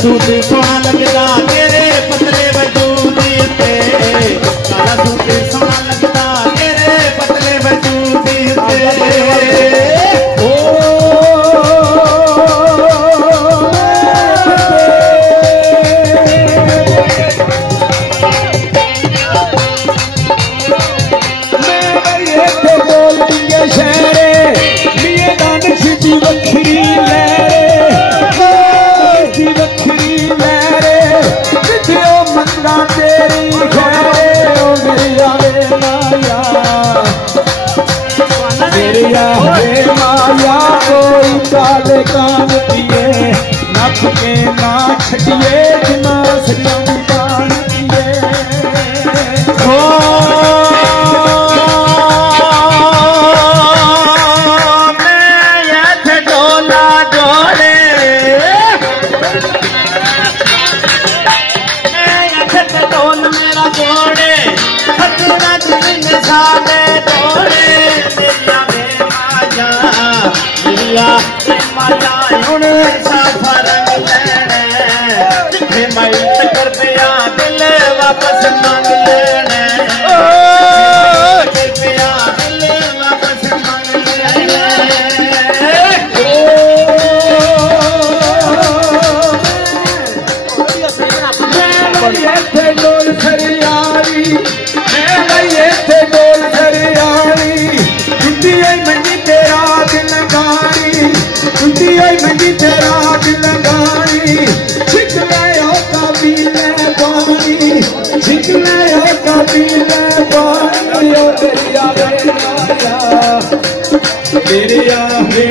Suit सोना लगता तेरे पतले वजूद पे, काला सूट सोना लगता तेरे पतले वजूद पे। माया कोई काले कान पिए नप के ना छटिए बिना सजानी कान पिए। मैं डोला डोले डोल मेरा जोड़े खतरा दिन साले तोड़े वापस मांग लेने कृपया दिल वापस मांग लेने। मैं डोल सरियारी मैं थे डोल सरियारी टूटी आई मंडी तेरा दिल गानी टूटी आई मंडी तेरा दिल गानी छिक गया कभी मैं पानी छिक गया कभी मैं पानी तेरी आवे माया तेरी आवे